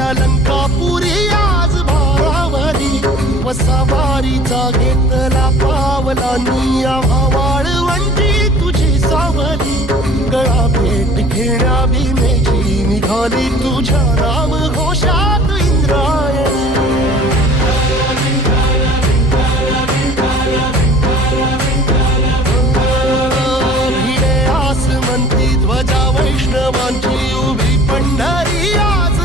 अलंकापुरी आज भारावरी वसावारीचा घेतला पावलांनी वाळवंटी तुझी सावली गळा भेट घेण्या भीमेची निघाली तुझ्या राम घोषात इंद्रायणी भिडे आसमंती ध्वजा वैष्णवांची उभी पंढरी आज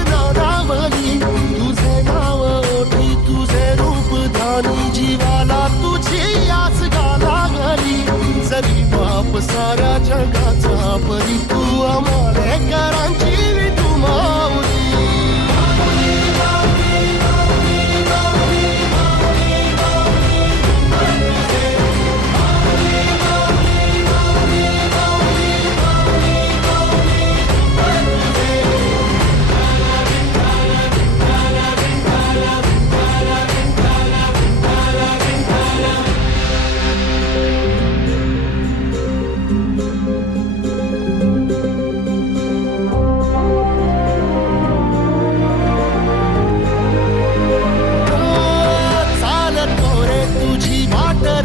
तुझे नाव ओठी तुझे रूप ध्यानी जीवाला तुझी आस गाला घरी जरी बाप साऱ्या जगाचा परी तू आंबेडकरांची विठू माऊली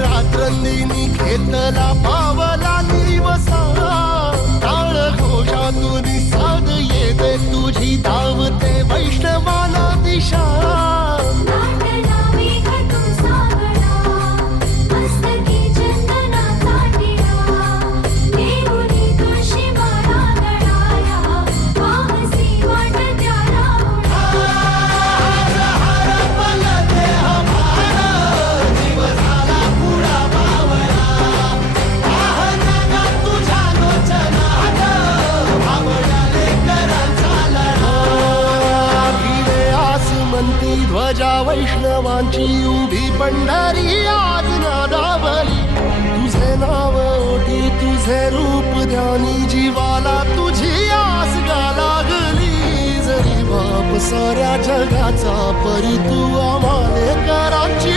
रात्रंदिनी घेतला पावला निवसा टाळ घोषातून साध येते तुझी धावते वैष्णवाला दिशा ध्वजा वैष्णवांची उभी पंढरी आज नादावली तुझे नाव ओठी तुझे रूप ध्यानी जीवाला तुझी आस लागली जरी बाप साऱ्या जगाचा परी तू आंबेडकरांची